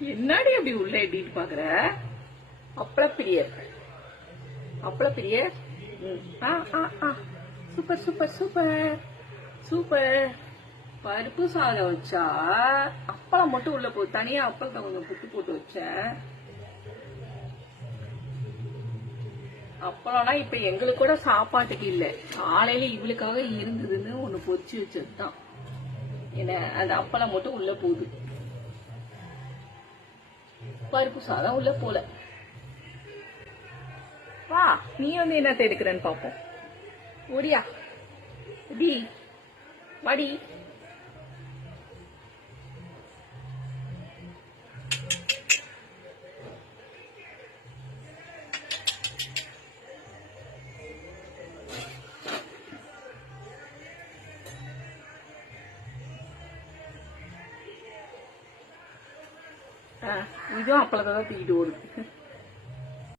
என்னடி அப்படி உள்ள எட்டிட்டு பாக்குற? அப்பள பிரியர், அப்பள பிரியர். Super super super super. பருப்பு சாதம் வச்சா அப்பளம் மட்டும் உள்ள போகுது. தனியா அப்பளத்தை கொஞ்சம் புட்டு போட்டு வச்சேன். அப்பளம்னா இப்ப எங்களுக்கு கூட சாப்பாட்டுக்கு இல்ல, காலையில இவளுக்காக இருந்ததுன்னு ஒண்ணு பொரிச்சு வச்சதுதான். என்ன அந்த அப்பளம் மட்டும் உள்ள போகுது, பருப்பு சாதம் உள்ள போல. வா, நீ வந்து என்ன எடுக்கிறன்னு பாப்போம். ஓடியா டி, வாடி. இதுவும் அப்பளத்தை தான் தூக்கிட்டு ஓடுது.